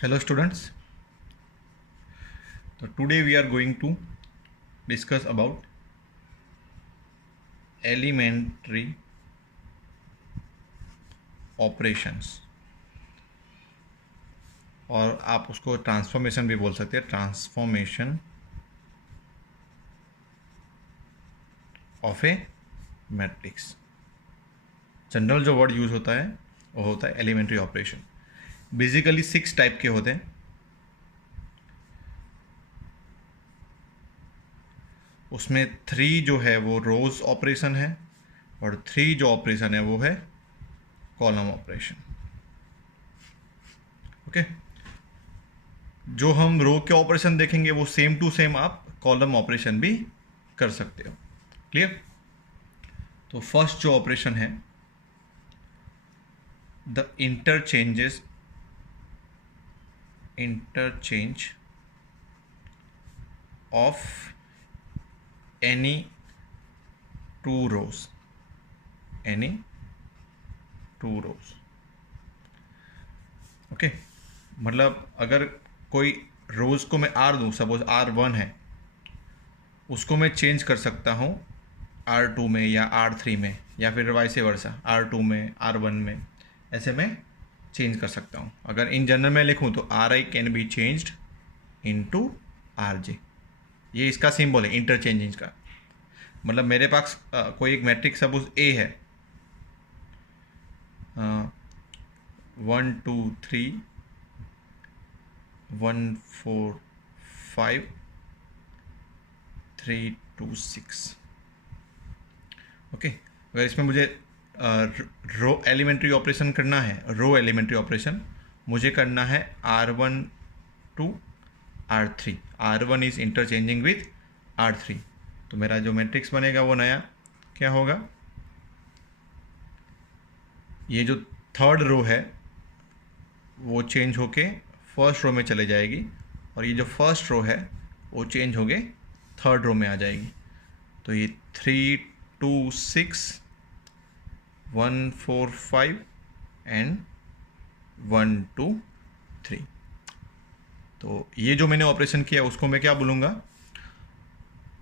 Hello students. So today we are going to discuss about elementary operations और आप उसको transformation भी बोल सकते हैं, transformation of A matrix. General जो वर्ड यूज होता है वो होता है एलिमेंट्री ऑपरेशन। बेसिकली 6 टाइप के होते हैं। उसमें 3 जो है वो रोज ऑपरेशन है और 3 जो ऑपरेशन है वो है कॉलम ऑपरेशन। ओके, जो हम रो के ऑपरेशन देखेंगे वो सेम टू सेम आप कॉलम ऑपरेशन भी कर सकते हो। क्लियर? तो फर्स्ट जो ऑपरेशन है, the interchange of any two rows okay, मतलब अगर कोई रोज को मैं आर दूँ, सपोज R1 है, उसको मैं चेंज कर सकता हूँ R2 में या R3 में, या फिर वाइस वर्सा R2 में R1 में, ऐसे मैं चेंज कर सकता हूँ। अगर इन जनरल में लिखूँ तो Ri can be changed into Rj। ये इसका सिंबल है इंटरचेंजिंग का। मतलब मेरे पास कोई एक मैट्रिक्स सपोज A है, 1 2 3 1 4 5 3 2 6। ओके, अगर इसमें मुझे रो एलिमेंट्री ऑपरेशन करना है, रो एलिमेंट्री ऑपरेशन मुझे करना है R1 to R3। R1 is interchanging with R3, तो मेरा जो मैट्रिक्स बनेगा वो नया क्या होगा, ये जो थर्ड रो है वो चेंज होके फर्स्ट रो में चले जाएगी, और ये जो फर्स्ट रो है वो चेंज होके थर्ड रो में आ जाएगी। तो ये 3 2 6 1 4 5 एंड 1 2 3। तो ये जो मैंने ऑपरेशन किया उसको मैं क्या बोलूँगा,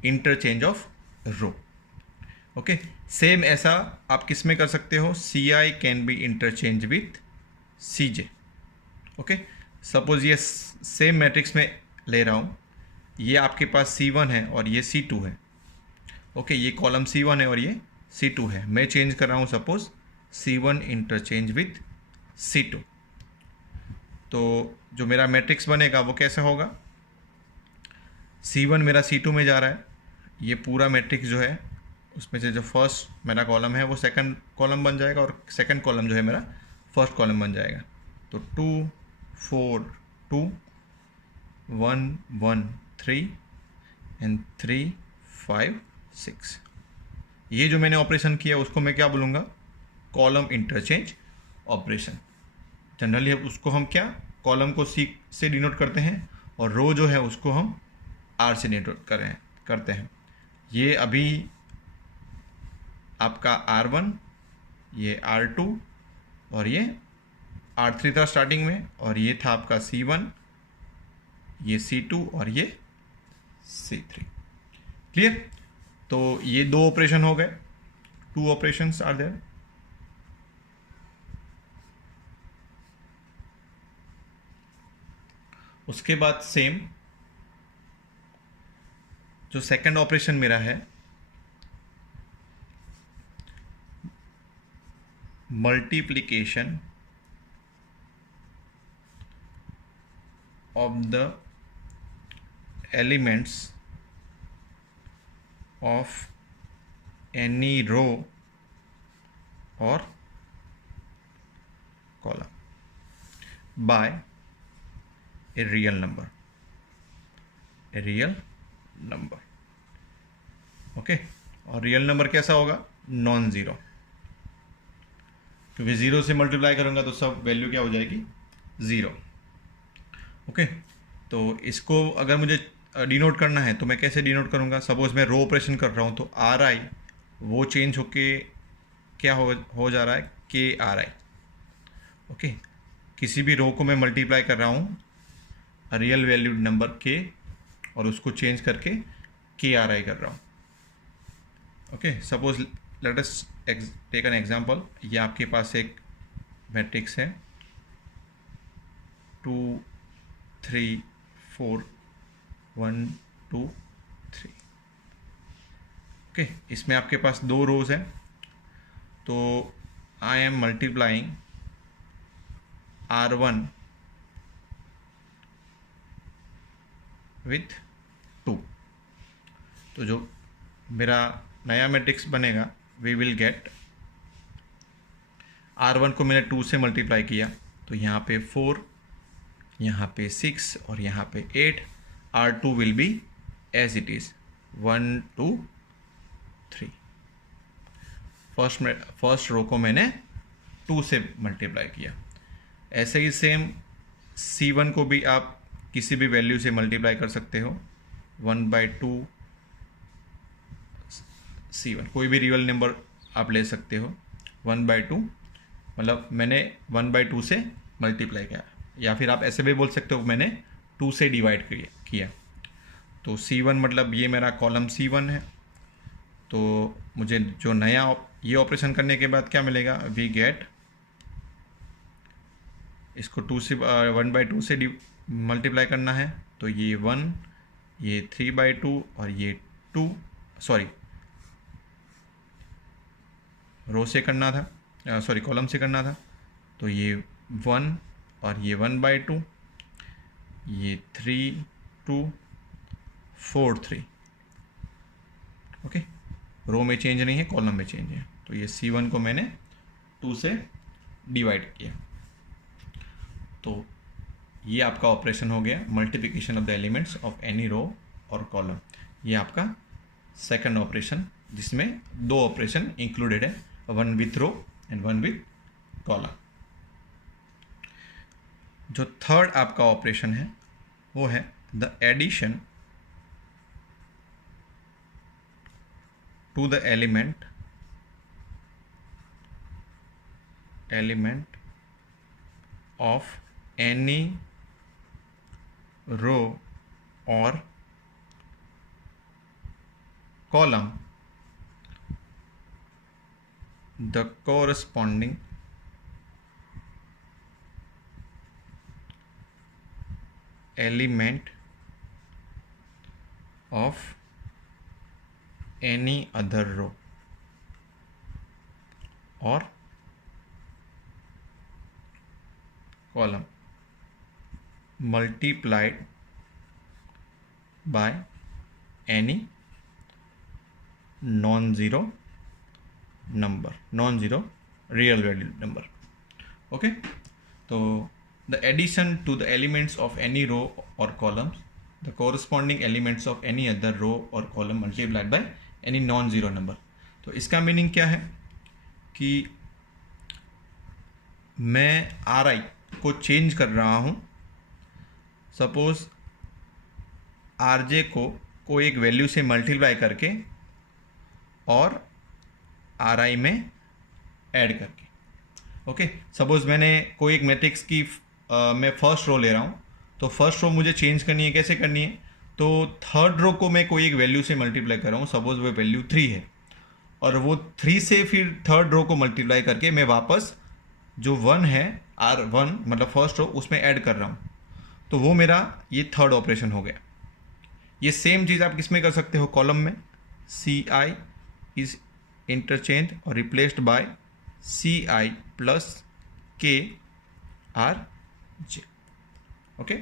interchange of row. Okay, same ऐसा आप किस में कर सकते हो, Ci can be interchange with Cj। Okay, suppose ये सेम मैट्रिक्स में ले रहा हूँ, ये आपके पास C1 है और ये C2 है। ओके, ये कॉलम C1 है और ये C2 है। मैं चेंज कर रहा हूँ suppose C1 interchange with C2, तो जो मेरा मैट्रिक्स बनेगा वो कैसा होगा, C1 मेरा C2 में जा रहा है, ये पूरा मैट्रिक्स जो है उसमें से जो फर्स्ट मेरा कॉलम है वो सेकंड कॉलम बन जाएगा, और सेकंड कॉलम जो है मेरा फर्स्ट कॉलम बन जाएगा। तो 2 4 2 1 1 3 एंड 3 5 6। ये जो मैंने ऑपरेशन किया उसको मैं क्या बोलूँगा, कॉलम इंटरचेंज ऑपरेशन। जनरली उसको हम क्या, कॉलम को C से डिनोट करते हैं और रो जो है उसको हम R से डिनोट करते हैं। ये अभी आपका R1, ये R2 और ये R3 था स्टार्टिंग में, और ये था आपका C1, ये C2 और ये C3। क्लियर? तो ये 2 ऑपरेशन हो गए, 2 ऑपरेशंस आर देयर। उसके बाद सेम जो सेकंड ऑपरेशन मेरा है, multiplication of the elements of any row और column by a real number. Okay, और रियल नंबर कैसा होगा, नॉन ज़ीरो, क्योंकि ज़ीरो से मल्टीप्लाई करूँगा तो सब वैल्यू क्या हो जाएगी, ज़ीरो। ओके, तो इसको अगर मुझे डिनोट करना है तो मैं कैसे डिनोट करूँगा, सपोज मैं रो ऑपरेशन कर रहा हूँ तो Ri वो चेंज होके क्या हो जा रहा है, KRi। ओके, किसी भी रो को मैं मल्टीप्लाई कर रहा हूँ रियल वैल्यूड नंबर के और उसको चेंज करके के आर आई कर रहा हूँ। Okay, suppose let us take an example. ये आपके पास एक मैट्रिक्स है 2 3 4 1 2 3। ओके, इसमें आपके पास 2 रोज हैं, तो I am multiplying R1 with 2। तो जो मेरा नया मैट्रिक्स बनेगा, वी विल गेट R1 को मैंने 2 से मल्टीप्लाई किया, तो यहाँ पे 4, यहाँ पे 6 और यहाँ पे 8। R2 will be as it is 1 2 3। First row को मैंने 2 से मल्टीप्लाई किया। ऐसे ही सेम C1 को भी आप किसी भी वैल्यू से मल्टीप्लाई कर सकते हो। 1/2 C1, कोई भी रियल नंबर आप ले सकते हो। 1/2 मतलब मैंने 1/2 से मल्टीप्लाई किया, या फिर आप ऐसे भी बोल सकते हो मैंने 2 से डिवाइड किया। तो C1 मतलब ये मेरा कॉलम C1 है। तो मुझे जो नया ये ऑपरेशन करने के बाद क्या मिलेगा, वी गेट, इसको 2 से 1/2 से मल्टीप्लाई करना है, तो ये 1, ये 3/2 और ये 2, सॉरी रो से करना था, सॉरी कॉलम से करना था, तो ये 1 और ये 1/2, ये 3 2 4 3। ओके, रो में चेंज नहीं है, कॉलम में चेंज है। तो ये C1 को मैंने 2 से डिवाइड किया। तो ये आपका ऑपरेशन हो गया, multiplication of the elements of any row और कॉलम। ये आपका सेकंड ऑपरेशन, जिसमें 2 ऑपरेशन इंक्लूडेड है, 1 with row and 1 with column. जो थर्ड आपका ऑपरेशन है वो है the addition to the element of any row और column the corresponding element of any other row or column multiplied by any non-zero number, non-zero real valued number. Okay, so the addition to the elements of any row or columns, the corresponding elements of any other row or column multiplied by any non-zero number. तो इसका meaning क्या है कि मैं RI को change कर रहा हूँ। सपोज RJ को कोई एक वैल्यू से मल्टीप्लाई करके और RI में ऐड करके। ओके, सपोज मैंने कोई एक मैट्रिक्स की मैं फर्स्ट रो ले रहा हूँ, तो फर्स्ट रो मुझे चेंज करनी है। कैसे करनी है, तो थर्ड रो को मैं कोई एक वैल्यू से मल्टीप्लाई कर रहा हूँ, सपोज वो वैल्यू 3 है, और वो 3 से फिर थर्ड रो को मल्टीप्लाई करके मैं वापस जो 1 है R1 मतलब फर्स्ट रो उसमें ऐड कर रहा हूँ। तो वो मेरा ये थर्ड ऑपरेशन हो गया। ये सेम चीज़ आप किस में कर सकते हो, कॉलम में। CI इज इंटरचेंज और replaced by CI plus KRJ। Okay,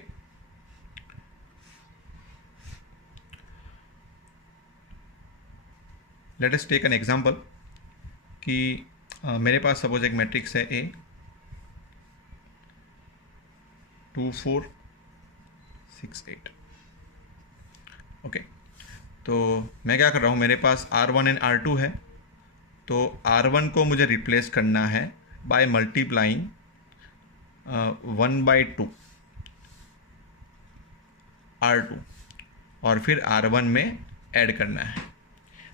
let us take an example कि मेरे पास सपोज एक मैट्रिक्स है A 2 4 6 8। ओके, तो मैं क्या कर रहा हूँ, मेरे पास R1 एंड R2 है, तो R1 को मुझे रिप्लेस करना है बाय मल्टीप्लाइंग 1/2 R2 और फिर R1 में ऐड करना है।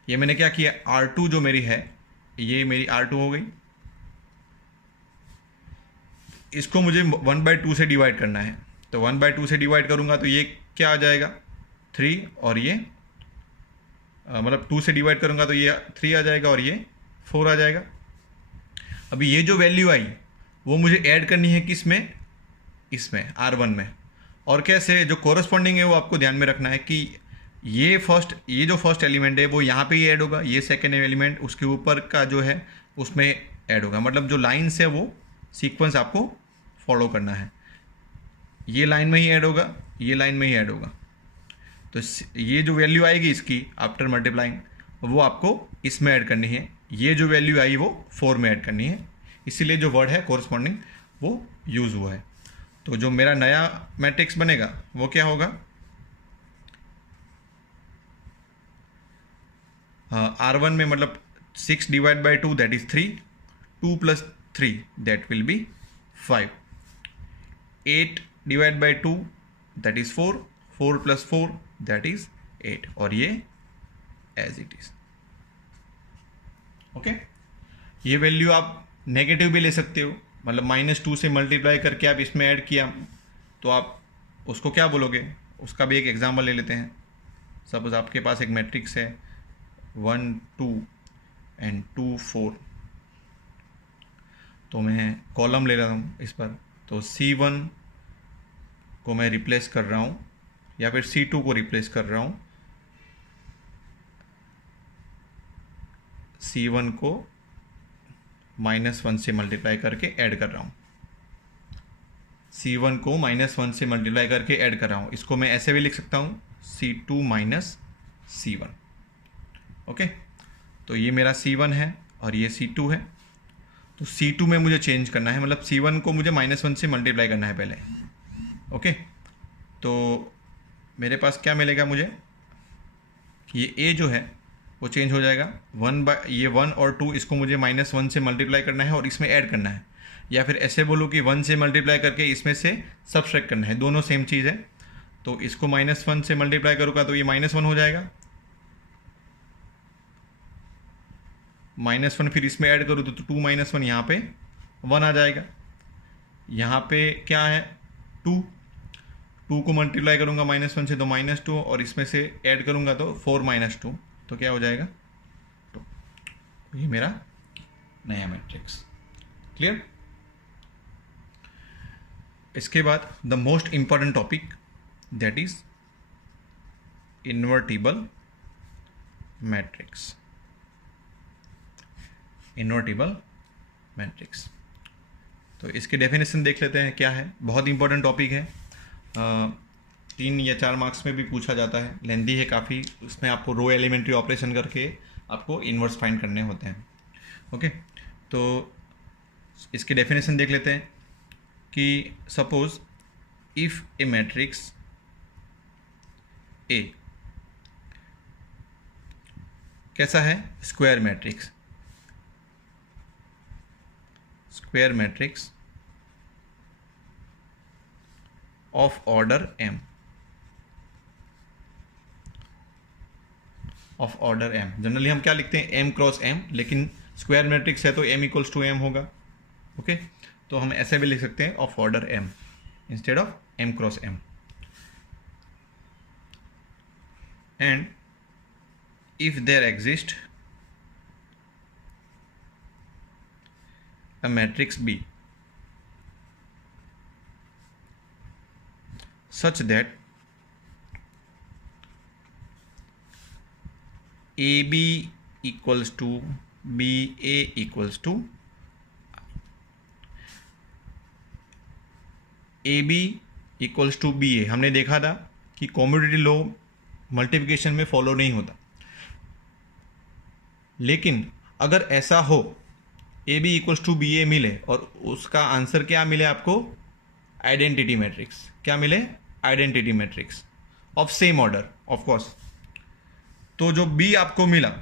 ये मैंने क्या किया, R2 जो मेरी है ये मेरी R2 हो गई, इसको मुझे 1/2 से डिवाइड करना है, तो 1/2 से डिवाइड करूँगा तो ये क्या आ जाएगा 3, और ये मतलब 2 से डिवाइड करूँगा तो ये 3 आ जाएगा और ये 4 आ जाएगा। अभी ये जो वैल्यू आई वो मुझे ऐड करनी है किस में, इसमें R1 में। और कैसे, जो कोरस्पॉन्डिंग है वो आपको ध्यान में रखना है कि ये जो फर्स्ट एलिमेंट है वो यहाँ पे ही ऐड होगा, ये सेकेंड एलिमेंट उसके ऊपर का जो है उसमें ऐड होगा। मतलब जो लाइन्स है वो सीक्वेंस आपको फॉलो करना है, ये लाइन में ही ऐड होगा, ये लाइन में ही ऐड होगा। तो ये जो वैल्यू आएगी इसकी आफ्टर मल्टीप्लाइंग वो आपको इसमें ऐड करनी है, ये जो वैल्यू आई वो 4 में ऐड करनी है, इसीलिए जो वर्ड है कोरस्पॉन्डिंग वो यूज़ हुआ है। तो जो मेरा नया मैट्रिक्स बनेगा वो क्या होगा, R1 में मतलब 6 divide by 2 that is 3, 2 + 3 that will be 5, 8 divide by 2 that is 4, 4 + 4 that is 8, और ये एज इट इज। ओके, ये वैल्यू आप नेगेटिव भी ले सकते हो, मतलब -2 से मल्टीप्लाई करके आप इसमें ऐड किया तो आप उसको क्या बोलोगे, उसका भी एक एग्जांपल ले लेते हैं। सपोज आपके पास एक मैट्रिक्स है 1 2 एंड 2 4, तो मैं कॉलम ले रहा हूँ इस पर, तो C1 को मैं रिप्लेस कर रहा हूँ या फिर C2 को रिप्लेस कर रहा हूँ, C1 को -1 से मल्टीप्लाई करके ऐड कर रहा हूँ, C1 को -1 से मल्टीप्लाई करके ऐड कर रहा हूँ। इसको मैं ऐसे भी लिख सकता हूँ C2 - C1। ओके, तो ये मेरा C1 है और ये C2 है। तो C2 में मुझे चेंज करना है, मतलब C1 को मुझे -1 से मल्टीप्लाई करना है पहले। ओके, तो मेरे पास क्या मिलेगा मुझे, ये A जो है वो चेंज हो जाएगा, ये 1 और 2 इसको मुझे -1 से मल्टीप्लाई करना है और इसमें ऐड करना है, या फिर ऐसे बोलो कि 1 से मल्टीप्लाई करके इसमें से सब्सट्रैक्ट करना है, दोनों सेम चीज़ है। तो इसको -1 से मल्टीप्लाई करूँगा तो ये -1 हो जाएगा, -1 फिर इसमें ऐड करूँ तो 2 - 1 यहाँ पे 1 आ जाएगा। यहाँ पे क्या है 2 को मल्टीप्लाई करूँगा -1 से तो -2, और इसमें से ऐड करूँगा तो 4 - 2, तो क्या हो जाएगा 2। ये मेरा नया मैट्रिक्स। क्लियर। इसके बाद the most important topic that is invertible matrix. Invertible matrix, तो इसके डेफिनेशन देख लेते हैं क्या है। बहुत इंपॉर्टेंट टॉपिक है, 3 या 4 मार्क्स में भी पूछा जाता है, लेंदी है काफ़ी, उसमें आपको रो एलिमेंट्री ऑपरेशन करके आपको इन्वर्स फाइंड करने होते हैं। ओके, तो इसके डेफिनेशन देख लेते हैं कि suppose if A matrix A कैसा है, square matrix, square matrix of order m, of order m। Generally हम क्या लिखते हैं m क्रॉस m, लेकिन स्क्वायर मैट्रिक्स है तो m = m होगा। ओके, तो हम ऐसे भी लिख सकते हैं of order m instead of m cross m। And if there exist a matrix B such that AB equals to BA equals to AB equals to BA, हमने देखा था कि कॉम्यूटेटिव लॉ मल्टीप्लिकेशन में फॉलो नहीं होता, लेकिन अगर ऐसा हो AB equals to BA मिले और उसका आंसर क्या मिले आपको, आइडेंटिटी मैट्रिक्स। क्या मिले, identity matrix of same order of course. तो जो B आपको मिला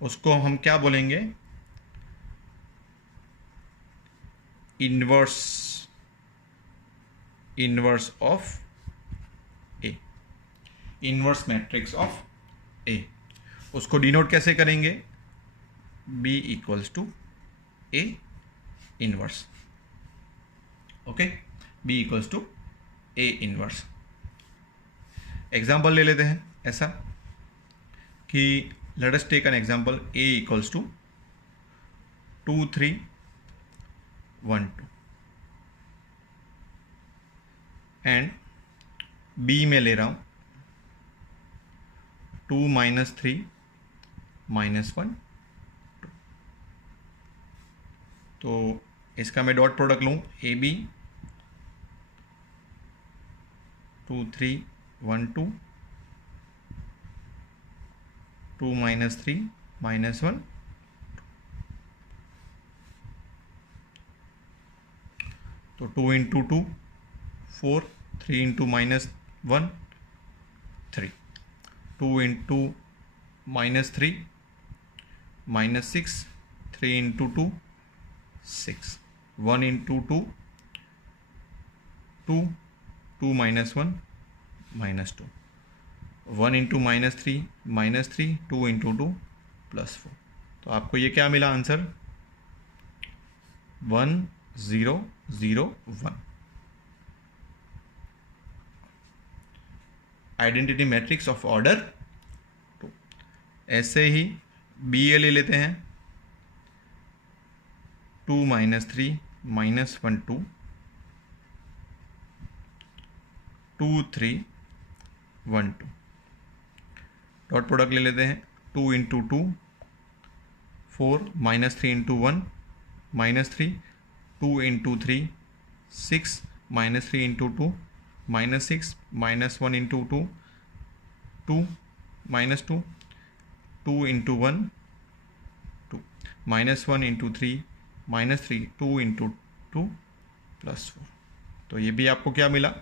उसको हम क्या बोलेंगे, inverse of A, inverse matrix of A। उसको डिनोट कैसे करेंगे, B = A inverse. Okay, B equals to A inverse. Example ले लेते हैं ऐसा कि let us take an example A equals to 2 3 1 2 and B में ले रहा हूँ 2 -3 -1 2। तो इसका मैं डॉट प्रोडक्ट लूँ ए बी 2 3 1 2 2 -3 -1 तो 2 into 2 4 3 into -1 3 2 into -3 -6 3 into 2 6 1 into 2 2 2 -1 -2 1 into -3 -3 2 into 2 +4। तो आपको ये क्या मिला answer 1 0 0 1। Identity matrix of order 2। ऐसे ही बी ए ले लेते हैं 2 -3 -1 2 2 3 1 2। डॉट प्रोडक्ट ले लेते हैं 2 into 2 4 -3 into 1 -3 2 into 3 6 -3 into 2 -6 -1 into 2 2 -2 2 into 1 2 -1 into 3 -3 2 into 2 +4। तो ये भी आपको क्या मिला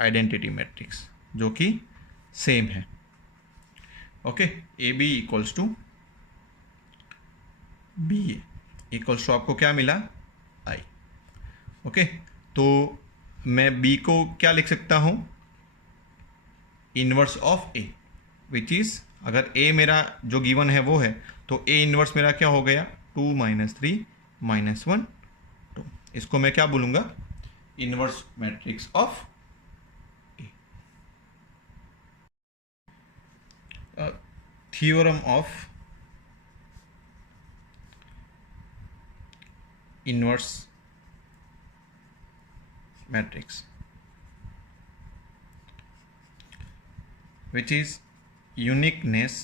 आइडेंटिटी मैट्रिक्स जो कि सेम है। Okay, A B equals to B A equals to आपको क्या मिला आई। ओके, तो मैं बी को क्या लिख सकता हूं inverse of A, which is अगर ए मेरा जो गिवन है वो है तो ए इनवर्स मेरा क्या हो गया 2 -3 -1 2। इसको मैं क्या बोलूंगा inverse matrix of theorem of inverse matrix, which is uniqueness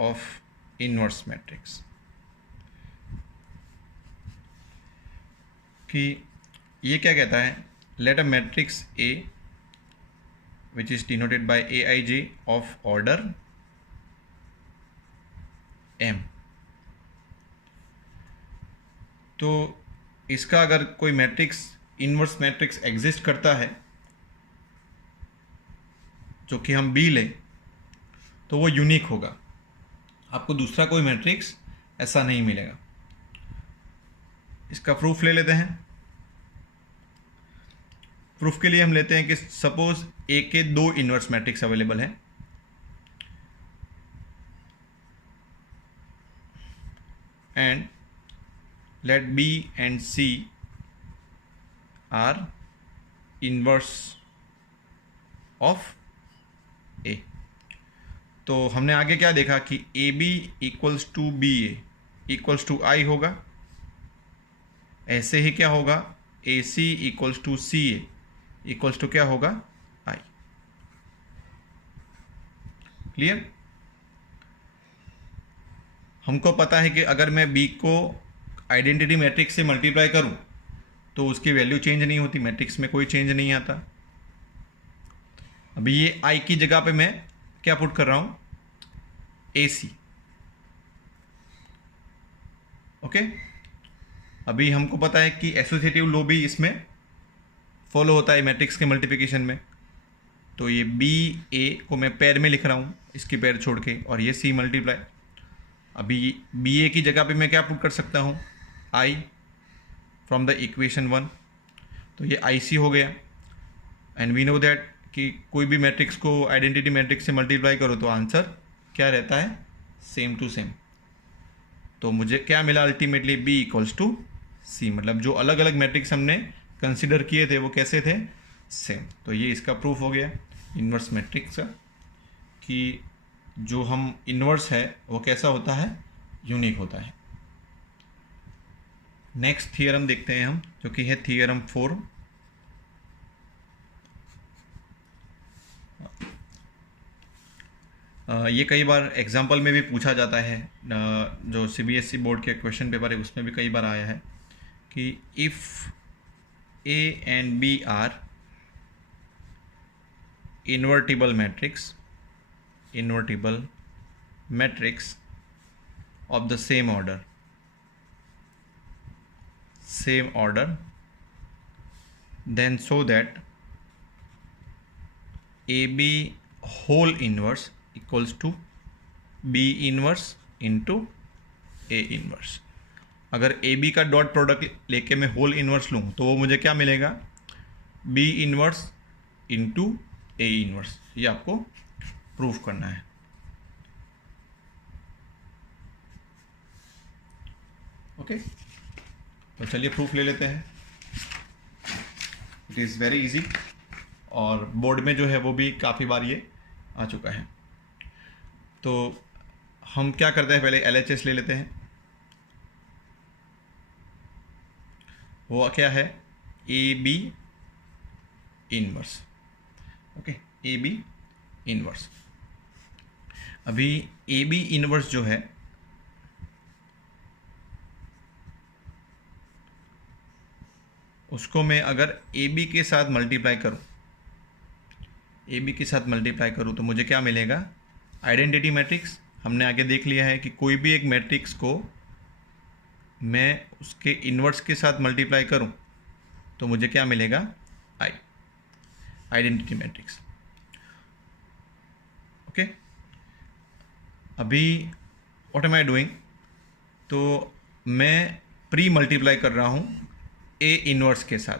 of inverse matrix। कि ये क्या कहता है let a matrix A which is denoted by aij of order m। तो इसका अगर कोई मैट्रिक्स इनवर्स मैट्रिक्स एग्जिस्ट करता है जो कि हम बी लें तो वो यूनिक होगा, आपको दूसरा कोई मैट्रिक्स ऐसा नहीं मिलेगा। इसका प्रूफ ले लेते हैं। प्रूफ के लिए हम लेते हैं कि सपोज ए के 2 इनवर्स मैट्रिक्स अवेलेबल हैं and let B and C are inverse of A. तो हमने आगे क्या देखा कि A B equals to B A equals to I होगा। ऐसे ही क्या होगा A C equals to C A equals to क्या होगा आई। क्लियर? हमको पता है कि अगर मैं बी को आइडेंटिटी मैट्रिक्स से मल्टीप्लाई करूं तो उसकी वैल्यू चेंज नहीं होती, मैट्रिक्स में कोई चेंज नहीं आता। अभी ये आई की जगह पे मैं क्या पुट कर रहा हूं ए सी। ओके, अभी हमको पता है कि एसोसिएटिव लॉ भी इसमें फॉलो होता है मैट्रिक्स के मल्टीप्लिकेशन में। तो ये बी ए को मैं पेयर में लिख रहा हूँ इसकी पेयर छोड़ के, और ये सी मल्टीप्लाई। अभी बी ए की जगह पे मैं क्या पुट कर सकता हूँ आई फ्रॉम द इक्वेशन 1। तो ये आई सी हो गया। एंड वी नो दैट कि कोई भी मैट्रिक्स को आइडेंटिटी मैट्रिक्स से मल्टीप्लाई करो तो आंसर क्या रहता है सेम टू सेम। तो मुझे क्या मिला ultimately, B equals to C। मतलब जो अलग अलग मैट्रिक्स हमने कंसिडर किए थे वो कैसे थे, सेम। तो ये इसका प्रूफ हो गया इन्वर्स मैट्रिक्स का, कि जो हम इन्वर्स है वो कैसा होता है, यूनिक होता है। नेक्स्ट थियरम देखते हैं हम, जो कि है थियरम 4। ये कई बार एग्जाम्पल में भी पूछा जाता है, जो CBSE बोर्ड के क्वेश्चन पेपर है उसमें भी कई बार आया है कि if A and B are invertible matrix of the same order, then show that AB whole inverse equals to B inverse into A inverse। अगर AB का डॉट प्रोडक्ट लेके मैं होल इन्वर्स लूँ तो वो मुझे क्या मिलेगा, B inverse into A inverse. ये आपको प्रूफ करना है। ओके, तो चलिए प्रूफ ले लेते हैं। इट इज़ वेरी इजी, और बोर्ड में जो है वो भी काफ़ी बार ये आ चुका है। तो हम क्या करते हैं, पहले LHS ले लेते हैं। वो क्या है, AB inverse. Okay, AB inverse. अभी AB इनवर्स जो है उसको मैं अगर AB के साथ मल्टीप्लाई करूं, तो मुझे क्या मिलेगा, आइडेंटिटी मैट्रिक्स। हमने आगे देख लिया है कि कोई भी एक मैट्रिक्स को मैं उसके इन्वर्स के साथ मल्टीप्लाई करूं तो मुझे क्या मिलेगा, आइडेंटिटी मैट्रिक्स। ओके, अभी व्हाट एम आई डूइंग, तो मैं प्री मल्टीप्लाई कर रहा हूं A इन्वर्स के साथ।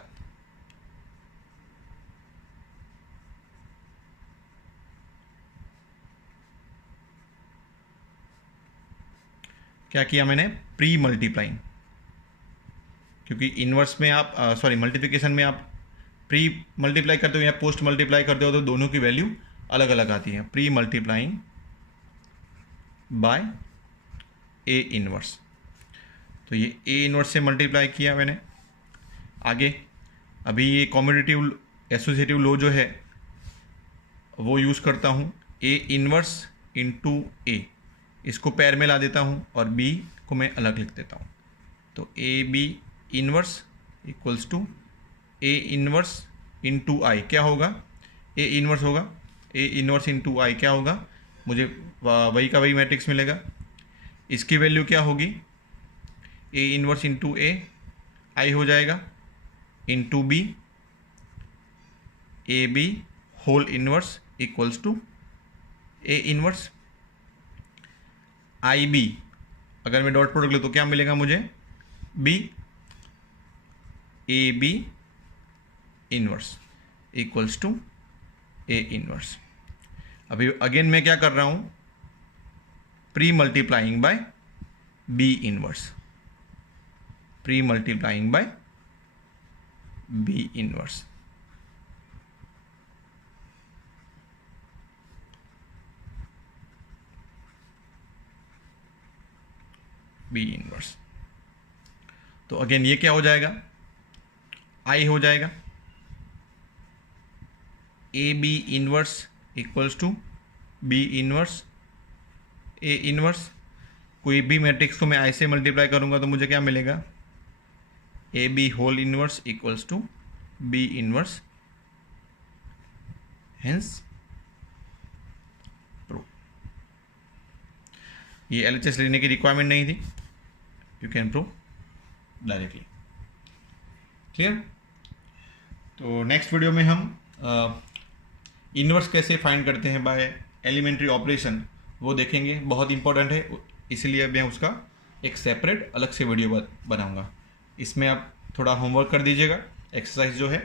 क्या किया मैंने, प्री मल्टीप्लाइंग, क्योंकि इन्वर्स में आप मल्टीप्लिकेशन में आप प्री मल्टीप्लाई करते हो या पोस्ट मल्टीप्लाई करते हो तो दोनों की वैल्यू अलग अलग आती है। Pre multiplying bye A inverse, तो ये A इन्वर्स से मल्टीप्लाई किया मैंने। आगे अभी ये कॉम्यूटेटिव एसोसिएटिव लॉ जो है वो यूज़ करता हूँ, A इन्वर्स इंटू A, इसको पैर में ला देता हूँ और B को मैं अलग लिख देता हूँ। तो AB inverse equals to A inverse into I, क्या होगा, A इन्वर्स होगा, A इन्वर्स इंटू I क्या होगा, मुझे वही का वही मैट्रिक्स मिलेगा। इसकी वैल्यू क्या होगी, A inverse into A, I हो जाएगा, into B, AB whole inverse equals to A inverse. IB अगर मैं डॉट प्रोडक्ट लूँ तो क्या मिलेगा मुझे, B AB inverse equals to A inverse. अभी अगेन मैं क्या कर रहा हूँ, pre multiplying by B inverse, pre multiplying by B inverse. B inverse, तो अगेन ये क्या हो जाएगा, I हो जाएगा, AB inverse equals to B inverse A inverse. कोई भी मैट्रिक्स को मैं I से मल्टीप्लाई करूंगा तो मुझे क्या मिलेगा, AB whole inverse equals to B inverse, hence prove. ये LHS लेने की रिक्वायरमेंट नहीं थी, you can prove directly. Clear. तो नेक्स्ट वीडियो में हम इन्वर्स कैसे फाइंड करते हैं बाय एलिमेंट्री ऑपरेशन वो देखेंगे, बहुत इंपॉर्टेंट है, इसलिए मैं उसका एक सेपरेट अलग से वीडियो बनाऊंगा। इसमें आप थोड़ा होमवर्क कर दीजिएगा, एक्सरसाइज जो है।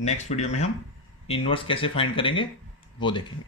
नेक्स्ट वीडियो में हम इन्वर्स कैसे फाइंड करेंगे वो देखेंगे।